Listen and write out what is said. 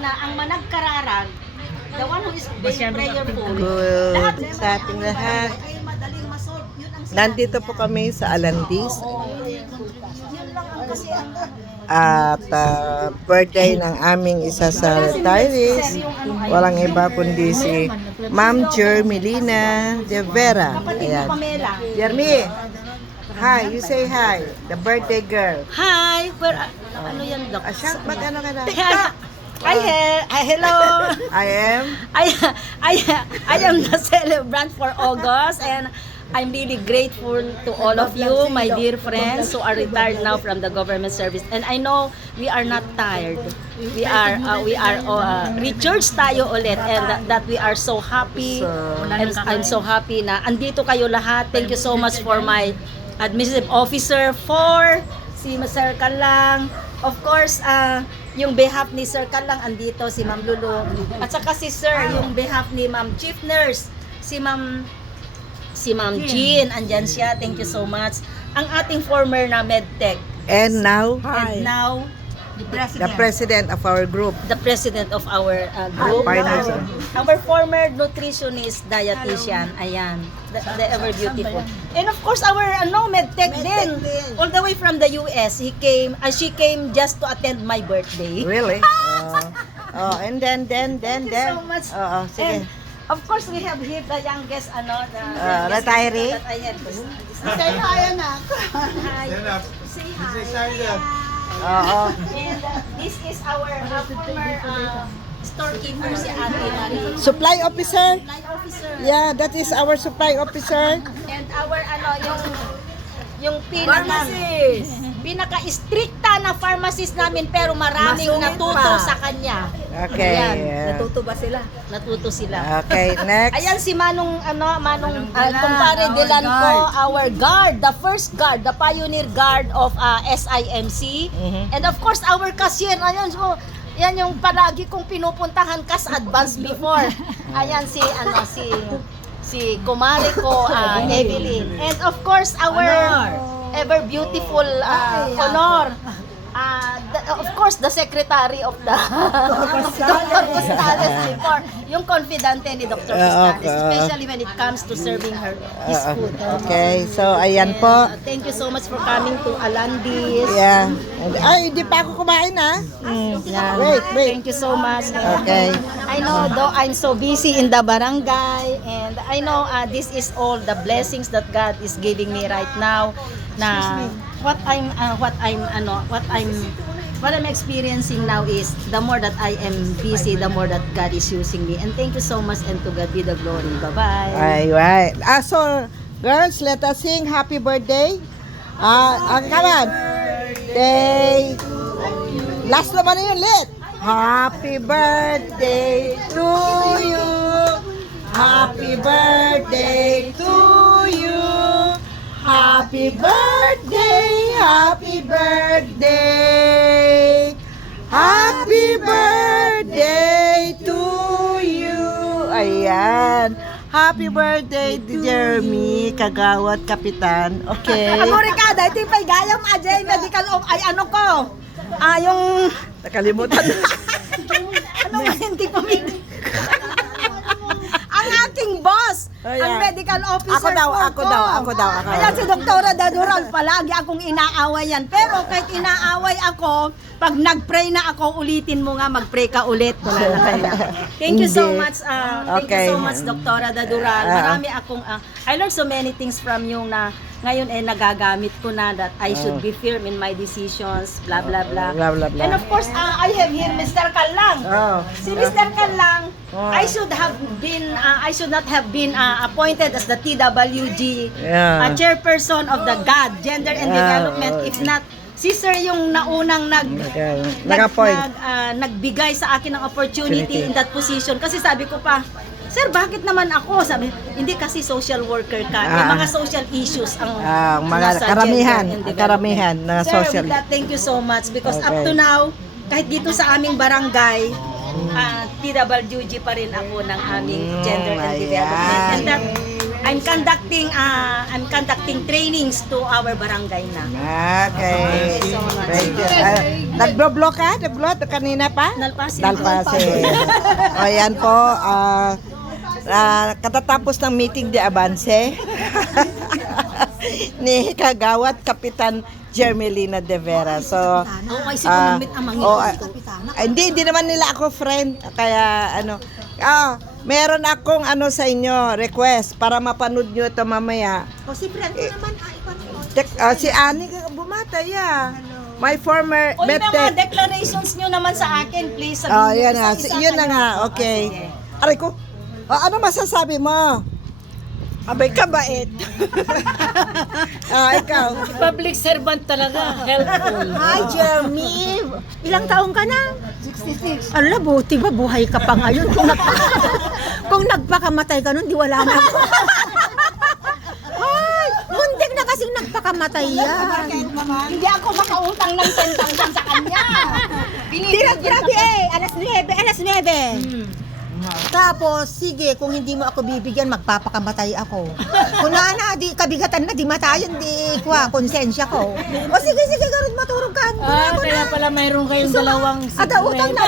na ang managkararag, the one who is being prayerful, Good sa ating lahat. ay madaling masolve. Yun ang Nandito po kami sa Alandis yun lang ang kasi ang at birthday ng aming isa sa retirees. Walang iba kundi si Ma'am Jermelina De Vera. kapatid Ayan. ni Pamela. Jeremy, hi, you say hi. The birthday girl. Hi, where ano yan, Doc? Asya, mag-ano ka na? Hello. I am. I am the celebrant for August, and I'm really grateful to all of you, my dear friends who are retired now from the government service. And I know we are not tired. We are recharged tayo ulit, and that we are so happy. And I'm so happy na andito kayo lahat. Thank you so much for my administrative officer, for si Sir Kalang. Of course, yung behalf ni Sir Kalang andito, si Ma'am Lulu. At saka si Sir, yung behalf ni Ma'am Chief Nurse, si Ma'am Jean, andyan siya. Thank you so much. Ang ating former na medtech. And now, And now, the president of our group. the president of our group. Partners. Our former nutritionist, dietitian. Ayan. The ever beautiful. And of course, our medtech din. All the way from the US. She came just to attend my birthday. Really? And then. Thank you so much. Oo, sige. And of course, we have here the youngest, Retiree. Say hi, anak. Hi. Say hi. Oo. And this is our former storekeeper, si Ate Marie. Supply officer? Line officer. Yeah, that is our supply officer. And our, yung pinaka-stricta na pharmacist namin, pero maraming natuto sa kanya. Okay. Ayan. Natuto ba sila? Natuto sila. Okay, next. Ayan si Manong kumpare Dilan ko, our guard, the first guard, the pioneer guard of SIMC. And of course, our cashier, ayun, so, yan yung palagi kong pinupuntahan kas advance before. Ayan si kumare ko, Evelyn. And of course, our ever beautiful Honor. Of course, the secretary of the Dr. Costales before. Yung confidante ni Dr. Costales, especially when it comes to serving his food. Okay, so ayan po. Thank you so much for coming to Alandis. Yeah. Ay, hindi pa ako kumain ha. Yeah. Wait. Thank you so much. Okay. I know though I'm so busy in the barangay, and I know this is all the blessings that God is giving me right now. Na what I'm experiencing now is the more that I am busy, the more that God is using me. And thank you so much, and to God be the glory. Bye-bye. Alright. So, girls, let us sing happy birthday. Come on. Day. Last naman yun, let. Happy birthday to you. Happy birthday to you. Happy birthday, happy birthday. Happy birthday to you. Ayan. Happy birthday to Jeremy, Kagawad Kapitan. Okay. Ako Ricardo, ito yung paigayam Ajay Medical of ay ano ko. Yung Nakalimutan. ano ba hindi ko ang aking boss, ang medical officer Ako daw. Ayan si Doktora Daduran, palagi akong inaaway yan. Pero kahit inaaway ako, pag nag-pray na ako, ulitin mo nga, mag-pray ka ulit. Wala na kayo. Thank you so Hindi. much, Okay. Doktora Daduran. Marami akong, I learned so many things from you na ngayon nagagamit ko na that I should be firm in my decisions, blah, blah, blah. Blah, blah, blah. And of course, I have here Mr. Kalang. Oh. Si Mr. Kalang, Oh. I should not have been appointed as the TWG Yeah. chairperson of the GAD, Gender and Yeah. Development. If not, si Sir yung naunang Nag-appoint. nagbigay sa akin ng opportunity in that position. Kasi sabi ko pa, Sir, bakit naman ako? Sabi, hindi kasi social worker ka. Yung mga social issues ang mga nasa karamihan, gender and development. karamihan na Sir, social. with that, thank you so much because up Okay. to now, kahit dito sa aming barangay, TWG pa rin ako ng aming gender and development. And that I'm conducting trainings to our barangay na. Okay. Thank you. Nagblog ka? Nagblog kanina pa? Nalpasin. Dalpase. O yan po. Katatapos ng meeting de Avance ni Kagawad Kapitan Jermelina De Vera. So, Okay, si Kumamit ang hindi naman nila ako friend. Kaya meron akong sa inyo request para mapanood nyo ito mamaya. O si Brent naman, Si Annie bumatay my former O yung mga medtech. declarations nyo naman sa akin, please. Yan nga. Yun na nga. Okay. Aray ko. Ano masasabi mo? Abay ka bait. Ikaw. Public servant talaga, helpful. Hi, Jeremy! Ilang taong ka na? 66. Ala, buti ba buhay ka pa ngayon? Kung nagpakamatay ka nun, di wala na ako. Ay, muntik na kasing nagpakamatay yan. Hindi ako makautang ng 10,000 sa kanya. Grabe alas 9. Tapos, sige, kung hindi mo ako bibigyan, magpapakamatay ako. Kung di kabigatan na, di matayan, di konsensya ko. O sige, garot, maturog ka. Kaya pala mayroon kayong dalawang Ada utang na.